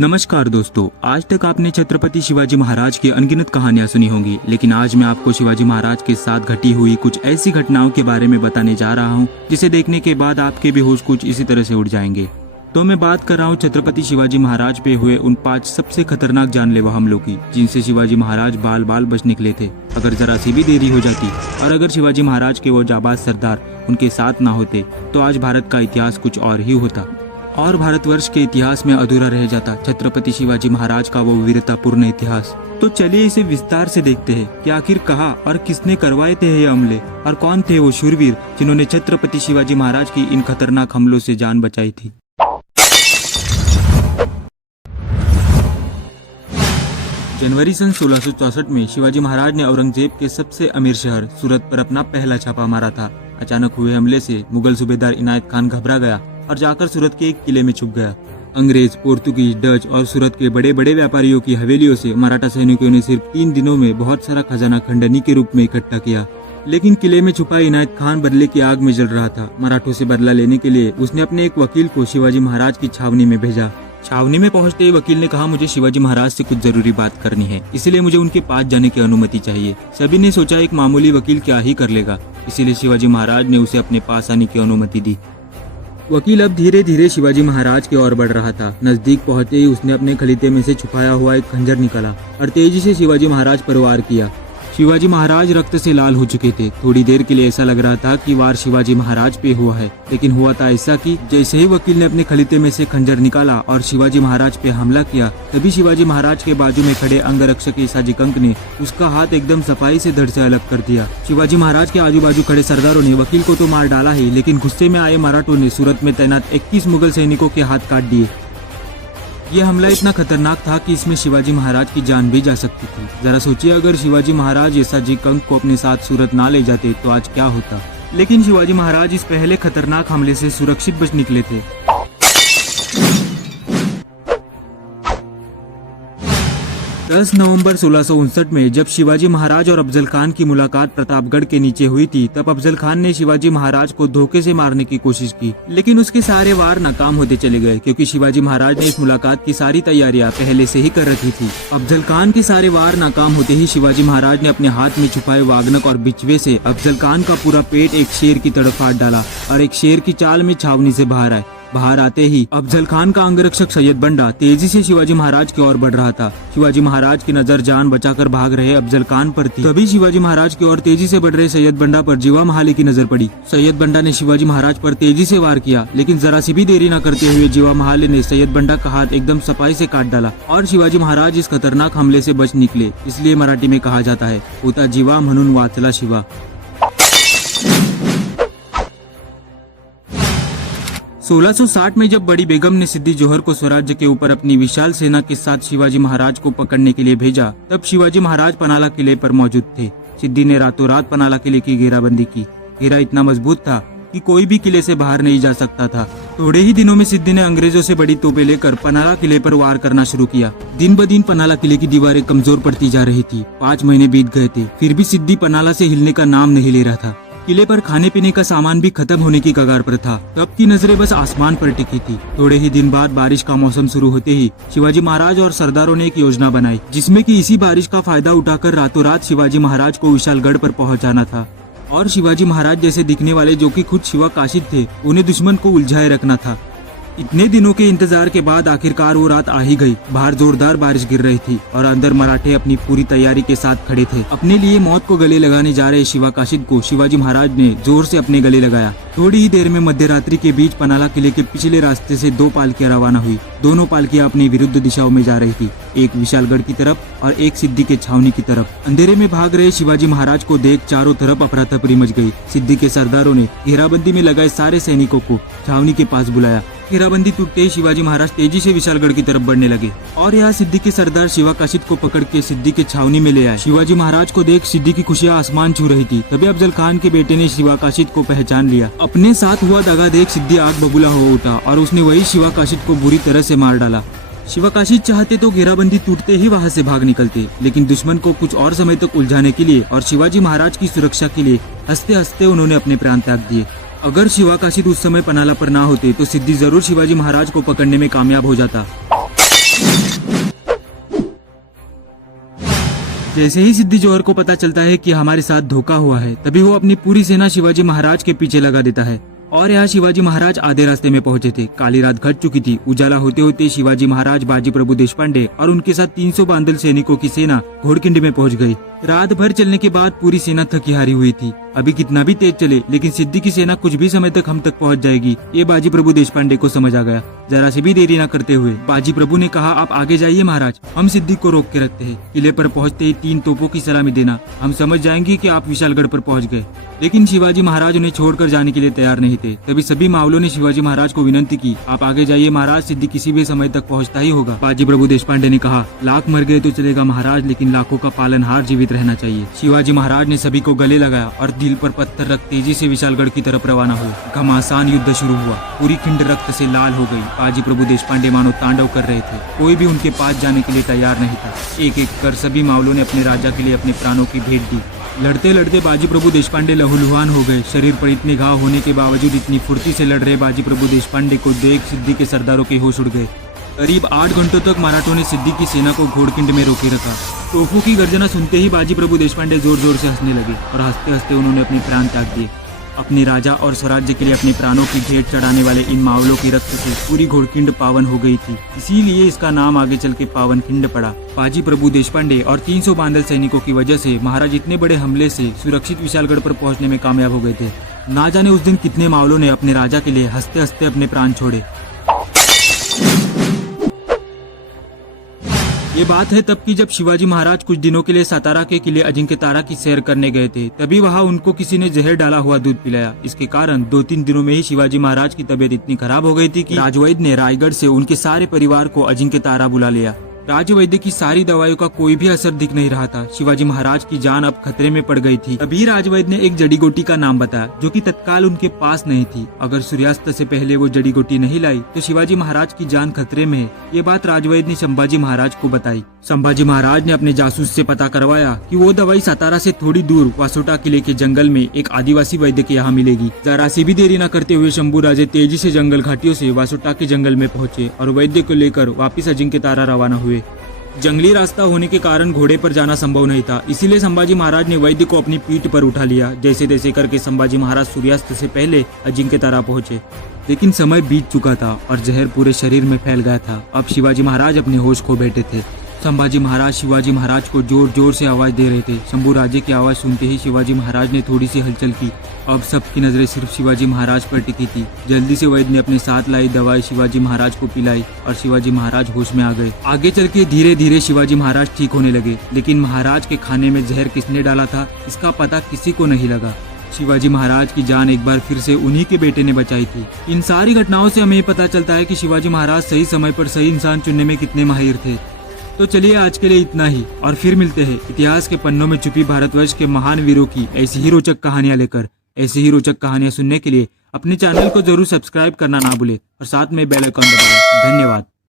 नमस्कार दोस्तों, आज तक आपने छत्रपति शिवाजी महाराज की अनगिनत कहानियां सुनी होंगी, लेकिन आज मैं आपको शिवाजी महाराज के साथ घटी हुई कुछ ऐसी घटनाओं के बारे में बताने जा रहा हूं, जिसे देखने के बाद आपके भी होश कुछ इसी तरह से उड़ जाएंगे। तो मैं बात कर रहा हूं छत्रपति शिवाजी महाराज पे हुए उन 5 सबसे खतरनाक जानलेवा हमलों की, जिनसे शिवाजी महाराज बाल बाल बच निकले थे। अगर जरा सी भी देरी हो जाती और अगर शिवाजी महाराज के वो जाबाज सरदार उनके साथ ना होते तो आज भारत का इतिहास कुछ और ही होता और भारतवर्ष के इतिहास में अधूरा रह जाता छत्रपति शिवाजी महाराज का वो वीरतापूर्ण इतिहास। तो चलिए इसे विस्तार से देखते हैं कि आखिर कहाँ और किसने करवाए थे ये हमले और कौन थे वो शूरवीर जिन्होंने छत्रपति शिवाजी महाराज की इन खतरनाक हमलों से जान बचाई थी। जनवरी सन 1664 में शिवाजी महाराज ने औरंगजेब के सबसे अमीर शहर सूरत पर अपना पहला छापा मारा था। अचानक हुए हमले से मुगल सूबेदार इनायत खान घबरा गया और जाकर सूरत के एक किले में छुप गया। अंग्रेज, पोर्तुगीज, डच और सूरत के बड़े बड़े व्यापारियों की हवेलियों से मराठा सैनिकों ने सिर्फ 3 दिनों में बहुत सारा खजाना खंडनी के रूप में इकट्ठा किया। लेकिन किले में छुपा इनायत खान बदले की आग में जल रहा था। मराठों से बदला लेने के लिए उसने अपने एक वकील को शिवाजी महाराज की छावनी में भेजा। छावनी में पहुंचते ही वकील ने कहा, मुझे शिवाजी महाराज से कुछ जरूरी बात करनी है, इसलिए मुझे उनके पास जाने की अनुमति चाहिए। सभी ने सोचा एक मामूली वकील क्या ही कर लेगा, इसीलिए शिवाजी महाराज ने उसे अपने पास आने की अनुमति दी। वकील अब धीरे धीरे शिवाजी महाराज की ओर बढ़ रहा था। नजदीक पहुंचते ही उसने अपने खलीते में से छुपाया हुआ एक खंजर निकाला और तेजी से शिवाजी महाराज पर वार किया। शिवाजी महाराज रक्त से लाल हो चुके थे। थोड़ी देर के लिए ऐसा लग रहा था कि वार शिवाजी महाराज पे हुआ है, लेकिन हुआ था ऐसा कि जैसे ही वकील ने अपने खलीते में से खंजर निकाला और शिवाजी महाराज पे हमला किया, तभी शिवाजी महाराज के बाजू में खड़े अंगरक्षक ईसाजी कंक ने उसका हाथ एकदम सफाई से धड़ से अलग कर दिया। शिवाजी महाराज के आजू बाजू खड़े सरदारों ने वकील को तो मार डाला ही, लेकिन गुस्से में आए मराठों ने सूरत में तैनात 21 मुगल सैनिकों के हाथ काट दिए। ये हमला इतना खतरनाक था कि इसमें शिवाजी महाराज की जान भी जा सकती थी। जरा सोचिए, अगर शिवाजी महाराज ईसाजी कंक को अपने साथ सूरत ना ले जाते तो आज क्या होता। लेकिन शिवाजी महाराज इस पहले खतरनाक हमले से सुरक्षित बच निकले थे। 10 नवंबर 1659 में जब शिवाजी महाराज और अफजल खान की मुलाकात प्रतापगढ़ के नीचे हुई थी, तब अफजल खान ने शिवाजी महाराज को धोखे से मारने की कोशिश की, लेकिन उसके सारे वार नाकाम होते चले गए क्योंकि शिवाजी महाराज ने इस मुलाकात की सारी तैयारियां पहले से ही कर रखी थी। अफजल खान के सारे वार नाकाम होते ही शिवाजी महाराज ने अपने हाथ में छुपाए वागनक और बिचवे से अफजल खान का पूरा पेट एक शेर की तरह फाड़ डाला और एक शेर की चाल में छावनी से बाहर आए। बाहर आते ही अफजल खान का अंगरक्षक सैयद बंडा तेजी से शिवाजी महाराज की ओर बढ़ रहा था। शिवाजी महाराज की नजर जान बचाकर भाग रहे अफजल खान पर थी। तभी शिवाजी महाराज की ओर तेजी से बढ़ रहे सैयद बंडा पर जीवा महाली की नजर पड़ी। सैयद बंडा ने शिवाजी महाराज पर तेजी से वार किया, लेकिन जरा सी भी देरी न करते हुए जीवा महाली ने सैयद बंडा का हाथ एकदम सफाई से काट डाला और शिवाजी महाराज इस खतरनाक हमले से बच निकले। इसलिए मराठी में कहा जाता है, होता जीवा म्हणून वाचला शिवा। 1660 में जब बड़ी बेगम ने सिद्दी जोहर को स्वराज्य के ऊपर अपनी विशाल सेना के साथ शिवाजी महाराज को पकड़ने के लिए भेजा, तब शिवाजी महाराज पनाला किले पर मौजूद थे। सिद्दी ने रातों रात पनाला किले की घेराबंदी की। घेरा इतना मजबूत था कि कोई भी किले से बाहर नहीं जा सकता था। थोड़े ही दिनों में सिद्दी ने अंग्रेजों से बड़ी तोपें लेकर पनाला किले पर वार करना शुरू किया। दिन ब दिन पनाला किले की दीवारें कमजोर पड़ती जा रही थी। 5 महीने बीत गए थे, फिर भी सिद्दी पनाला से हिलने का नाम नहीं ले रहा था। किले पर खाने पीने का सामान भी खत्म होने की कगार पर था। तब की नजरें बस आसमान पर टिकी थी। थोड़े ही दिन बाद बारिश का मौसम शुरू होते ही शिवाजी महाराज और सरदारों ने एक योजना बनाई, जिसमें कि इसी बारिश का फायदा उठाकर रातों रात शिवाजी महाराज को विशालगढ़ पर पहुंचाना था और शिवाजी महाराज जैसे दिखने वाले जो कि खुद शिवा काशिद थे, उन्हें दुश्मन को उलझाए रखना था। इतने दिनों के इंतजार के बाद आखिरकार वो रात आ ही गई। बाहर जोरदार बारिश गिर रही थी और अंदर मराठे अपनी पूरी तैयारी के साथ खड़े थे। अपने लिए मौत को गले लगाने जा रहे शिवा काशिद को शिवाजी महाराज ने जोर से अपने गले लगाया। थोड़ी ही देर में मध्यरात्रि के बीच पनाला किले के पिछले रास्ते से 2 पालकियां रवाना हुई। दोनों पालकियां अपनी विरुद्ध दिशाओं में जा रही थी, एक विशालगढ़ की तरफ और एक सिद्दी के छावनी की तरफ। अंधेरे में भाग रहे शिवाजी महाराज को देख चारों तरफ अफरा तफरी मच गई। सिद्दी के सरदारों ने घेराबंदी में लगाए सारे सैनिकों को छावनी के पास बुलाया। घेराबंदी टूटते ही शिवाजी महाराज तेजी से विशालगढ़ की तरफ बढ़ने लगे और यहाँ सिद्दी के सरदार शिवा काशिद को पकड़ के सिद्दी के छावनी में ले आए। शिवाजी महाराज को देख सिद्दी की खुशियां आसमान छू रही थी। तभी अफजल खान के बेटे ने शिवा काशिद को पहचान लिया। अपने साथ हुआ दगा देख सिद्दी आग बबूला हो उठा और उसने वही शिवा काशिद को बुरी तरह से मार डाला। शिवा काशिद चाहते तो घेराबंदी टूटते ही वहाँ से भाग निकलते, लेकिन दुश्मन को कुछ और समय तक उलझाने के लिए और शिवाजी महाराज की सुरक्षा के लिए हंसते हंसते उन्होंने अपने प्राण त्याग दिए। अगर शिवा काशिद उस समय पनाला पर ना होते तो सिद्दी जरूर शिवाजी महाराज को पकड़ने में कामयाब हो जाता। जैसे ही सिद्दी जौहर को पता चलता है कि हमारे साथ धोखा हुआ है, तभी वो अपनी पूरी सेना शिवाजी महाराज के पीछे लगा देता है। और यहाँ शिवाजी महाराज आधे रास्ते में पहुंचे थे। काली रात घट चुकी थी। उजाला होते होते शिवाजी महाराज, बाजी प्रभु देशपांडे और उनके साथ 300 बांदल सैनिकों की सेना घोड़किंड में पहुंच गई। रात भर चलने के बाद पूरी सेना थकी हारी हुई थी। अभी कितना भी तेज चले, लेकिन सिद्दी की सेना कुछ भी समय तक हम तक पहुंच जाएगी, ये बाजी प्रभु देशपांडे को समझ आ गया। जरा से भी देरी न करते हुए बाजी प्रभु ने कहा, आप आगे जाइए महाराज, हम सिद्दी को रोक के रखते हैं। किले पर पहुंचते ही 3 तोपों की सलामी देना, हम समझ जाएंगे कि आप विशालगढ़ पर पहुंच गए। लेकिन शिवाजी महाराज उन्हें छोड़कर जाने के लिए तैयार नहीं थे। तभी सभी मावलों ने शिवाजी महाराज को विनती की, आप आगे जाइए महाराज, सिद्दी किसी भी समय तक पहुंचता ही होगा। बाजी प्रभु देशपांडे ने कहा, लाख मर गए तो चलेगा महाराज, लेकिन लाखों का पालनहार जीवित रहना चाहिए। शिवाजी महाराज ने सभी को गले लगाया और दिल पर पत्थर रख तेजी से विशालगढ़ की तरफ रवाना हुए। घमासान युद्ध शुरू हुआ। पूरी खिंड रक्त से लाल हो गई। बाजी प्रभु देशपांडे मानो तांडव कर रहे थे। कोई भी उनके पास जाने के लिए तैयार नहीं था। एक एक कर सभी मावलों ने अपने राजा के लिए अपने प्राणों की भेंट दी। लड़ते लड़ते बाजी प्रभु देशपांडे लहूलुहान हो गए। शरीर पर इतने घाव होने के बावजूद इतनी फुर्ती से लड़ रहे बाजी प्रभु देशपांडे को देख सिद्दी के सरदारों के होश उड़ गए। करीब 8 घंटों तक मराठों ने सिद्दी की सेना को घोड़किंड में रोके रखा। तोपों की गर्जना सुनते ही बाजी प्रभु देशपांडे जोर जोर से हंसने लगे और हंसते हंसते उन्होंने अपने प्राण त्याग दिए। अपने राजा और स्वराज्य के लिए अपने प्राणों की भेंट चढ़ाने वाले इन मावलों की रक्त से पूरी घोड़किंड पावन हो गई थी। इसीलिए इसका नाम आगे चल के पावन खिंड पड़ा। बाजी प्रभु देशपांडे और 300 बांदल सैनिकों की वजह से महाराज इतने बड़े हमले से सुरक्षित विशालगढ़ पर पहुंचने में कामयाब हो गए थे। ना जाने उस दिन कितने मावलों ने अपने राजा के लिए हंसते हंसते अपने प्राण छोड़े। ये बात है तब की, जब शिवाजी महाराज कुछ दिनों के लिए सातारा के किले अजिंक्य तारा की सैर करने गए थे। तभी वहाँ उनको किसी ने जहर डाला हुआ दूध पिलाया। इसके कारण 2-3 दिनों में ही शिवाजी महाराज की तबीयत इतनी खराब हो गई थी कि राजवैद्य ने रायगढ़ से उनके सारे परिवार को अजिंक्य तारा बुला लिया। राजवैद्य की सारी दवाइयों का कोई भी असर दिख नहीं रहा था। शिवाजी महाराज की जान अब खतरे में पड़ गई थी। तभी राजवैद्य ने एक जड़ी गोटी का नाम बताया, जो कि तत्काल उनके पास नहीं थी। अगर सूर्यास्त से पहले वो जड़ी गोटी नहीं लाई तो शिवाजी महाराज की जान खतरे में है। ये बात राजवैद्य ने संभाजी महाराज को बताई। संभाजी महाराज ने अपने जासूस से पता करवाया कि वो दवाई सातारा से थोड़ी दूर वासोटा किले के जंगल में एक आदिवासी वैद्य के यहाँ मिलेगी। जरा सी भी देरी न करते हुए शंभू राजे तेजी से जंगल घाटियों से वासोटा के जंगल में पहुंचे और वैद्य को लेकर वापिस अजिंक्य तारा रवाना हुए। जंगली रास्ता होने के कारण घोड़े पर जाना संभव नहीं था, इसीलिए संभाजी महाराज ने वैद्य को अपनी पीठ पर उठा लिया। जैसे तैसे करके संभाजी महाराज सूर्यास्त से पहले अजिंक्य तारा पहुंचे। लेकिन समय बीत चुका था और जहर पूरे शरीर में फैल गया था। अब शिवाजी महाराज अपने होश खो बैठे थे। संभाजी महाराज शिवाजी महाराज को जोर जोर से आवाज दे रहे थे। शंभू राजे की आवाज सुनते ही शिवाजी महाराज ने थोड़ी सी हलचल की। अब सबकी नजरें सिर्फ शिवाजी महाराज पर टिकी थी। जल्दी से वैद्य ने अपने साथ लाई दवाई शिवाजी महाराज को पिलाई और शिवाजी महाराज होश में आ गए। आगे चल के धीरे धीरे शिवाजी महाराज ठीक होने लगे। लेकिन महाराज के खाने में जहर किसने डाला था, इसका पता किसी को नहीं लगा। शिवाजी महाराज की जान एक बार फिर से उन्हीं के बेटे ने बचाई थी। इन सारी घटनाओं से हमें पता चलता है कि शिवाजी महाराज सही समय पर सही इंसान चुनने में कितने माहिर थे। तो चलिए आज के लिए इतना ही, और फिर मिलते हैं इतिहास के पन्नों में छुपी भारतवर्ष के महान वीरों की ऐसी ही रोचक कहानियां लेकर। ऐसी ही रोचक कहानियां सुनने के लिए अपने चैनल को जरूर सब्सक्राइब करना ना भूले और साथ में बेल आइकन दबाएं। धन्यवाद।